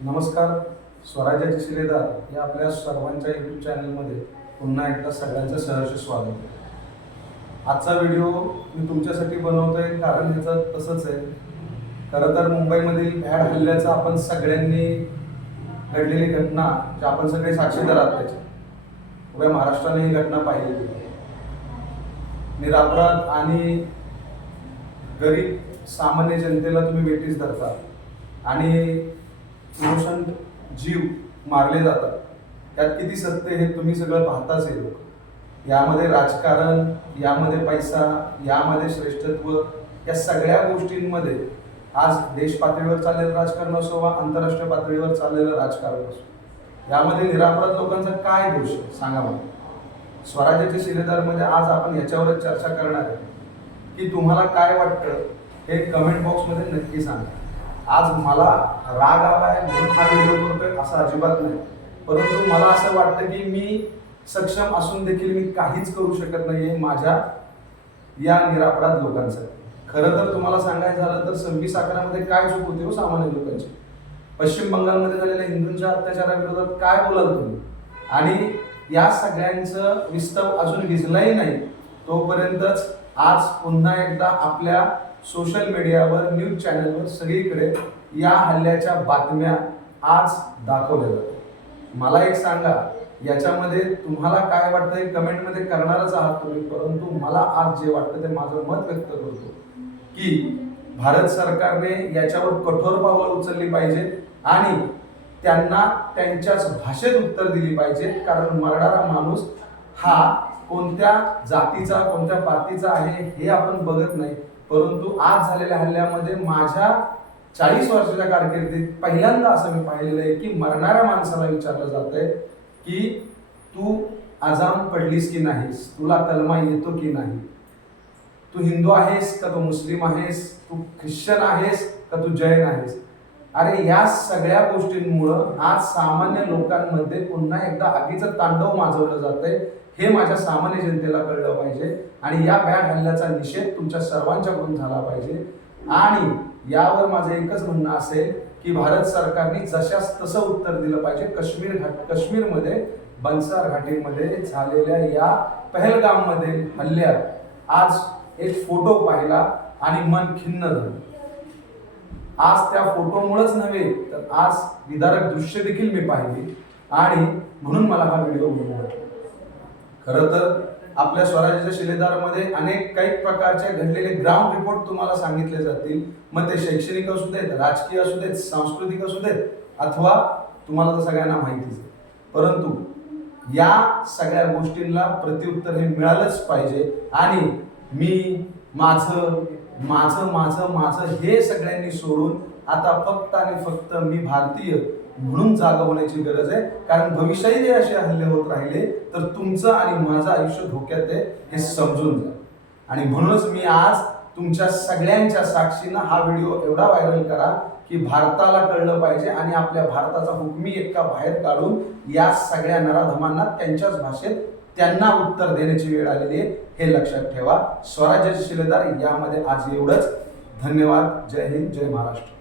नमस्कार. स्वराज्याचे शिलेदार या आपल्या सर्वांच्या यूट्यूब चॅनलमध्ये पुन्हा एकदा सगळ्यांचं सहर्ष स्वागत. आजचा व्हिडिओ मी तुमच्यासाठी बनवतोय कारण ह्याचं तसंच आहे. खरं तर मुंबईमधील भ्याड हल्ल्याचा आपण सगळ्यांनी घडलेली घटना जे आपण सगळे साक्षीदार आहात त्याच्या उभ्या महाराष्ट्राने ही घटना पाहिलेली आहे. निरपराध आणि गरीब सामान्य जनतेला तुम्ही वेठीस धरता आणि इनोसंट जीव मारले जातात. त्यात किती सत्य हे तुम्ही सगळं पाहताच आहे. लोक यामध्ये राजकारण, यामध्ये पैसा, यामध्ये श्रेष्ठत्व, या सगळ्या गोष्टींमध्ये आज देश पातळीवर चाललेलं राजकारण असो वा आंतरराष्ट्रीय पातळीवर चाललेलं राजकारण असो, यामध्ये निरपराध लोकांचा काय दोष आहे सांगा मला. स्वराज्याच्या शिलेदारमध्ये आज आपण याच्यावरच चर्चा करणार आहे की तुम्हाला काय वाटतं हे कमेंट बॉक्समध्ये नक्की सांगा. आज मला राग आलाय म्हणून हा व्हिडिओ करतोय असं अजिबात नाही, परंतु मला असं वाटतं की मी सक्षम असून देखील मी काहीच करू शकत नाहीये माझ्या या निरपराध लोकांसाठी. खरं तर तुम्हाला सांगायचं झालं तर 26/11 काय चूक होती हो सामान्य लोकांची. पश्चिम बंगालमध्ये झालेल्या हिंदूंच्या अत्याचाराविरोधात काय बोलाल तुम्ही, आणि या सगळ्यांचं विस्तव अजून विझलंही नाही तोपर्यंतच आज पुन्हा एकदा आपल्या सोशल मीडियावर, न्यूज चॅनलवर सगळीकडे या हल्ल्याच्या बातम्या आज दाखवल्या जातात. मला एक सांगा, याच्यामध्ये तुम्हाला काय वाटतंय कमेंटमध्ये करणारच आहात तुम्ही, परंतु मला आज जे वाटतं ते माझं मत व्यक्त करतो की भारत सरकारने याच्यावर कठोर पावलं उचलली पाहिजे आणि त्यांना त्यांच्याच भाषेत उत्तर दिली पाहिजे. कारण मरणारा माणूस हा कोणत्या जातीचा, कोणत्या पातीचा आहे हे आपण बघत नाही, परंतु आज झालेल्या हल्ल्यामध्ये माझ्या 40 वर्षाच्या कारकिर्दीत पहिल्यांदा असं मी पाहिलेलं आहे की मरणाऱ्या माणसाला विचारलं जातंय की तू आजाम पडलीस की नाहीस, तुला कलमा येतो की नाही, तू हिंदू आहेस का तू मुस्लिम आहेस, तू ख्रिश्चन आहेस का तू जैन आहेस. अरे या सगळ्या गोष्टींमुळं आज सामान्य लोकांमध्ये पुन्हा एकदा आगीचं तांडव माजवलं जातंय हे माझ्या सामान्य जनतेला कळलं पाहिजे. आणि या भ्याड हल्ल्याचा निषेध तुमच्या सर्वांच्याकडून झाला पाहिजे. आणि यावर माझं एकच म्हणणं असेल की भारत सरकारने जशास तसं उत्तर दिलं पाहिजे. काश्मीरमध्ये बन्सार घाटीमध्ये झालेल्या या पहलगाममध्ये हल्ल्यात आज एक फोटो पाहिला आणि मन खिन्न झालं. आज त्या फोटोमुळेच नव्हे तर आज विदारक दृश्य देखील मी पाहिली आणि म्हणून मला हा व्हिडिओ बनवला. खरं तर आपल्या स्वराज्याच्या शिलेदारामध्ये अनेक काही प्रकारचे घडलेले ग्राउंड रिपोर्ट तुम्हाला सांगितले जातील. मग ते शैक्षणिक असू देत, राजकीय असू देत, सांस्कृतिक असू देत, अथवा तुम्हाला तर सगळ्यांना माहितीच आहे. परंतु या सगळ्या गोष्टींना प्रत्युत्तर हे मिळालंच पाहिजे. आणि मी माझं माझं माझं माझं हे सगळ्यांनी सोडून आता फक्त आणि फक्त मी भारतीय म्हणून जागा होण्याची गरज आहे. कारण भविष्याही जे असे हल्ले होत राहिले तर तुमचं आणि माझं आयुष्य धोक्यात आहे हे समजून जा. आणि म्हणूनच मी आज तुमच्या सगळ्यांच्या साक्षीनं हा व्हिडिओ एवढा व्हायरल करा की भारताला कळलं पाहिजे आणि आपल्या भारताचा हुकमी एक्का बाहेर काढून या सगळ्या नराधमांना त्यांच्याच भाषेत त्यांना उत्तर देण्याची वेळ आलेली आहे हे लक्षात ठेवा. स्वराज्याचे शिलेदार यामध्ये आज एवढंच. धन्यवाद. जय हिंद, जय महाराष्ट्र.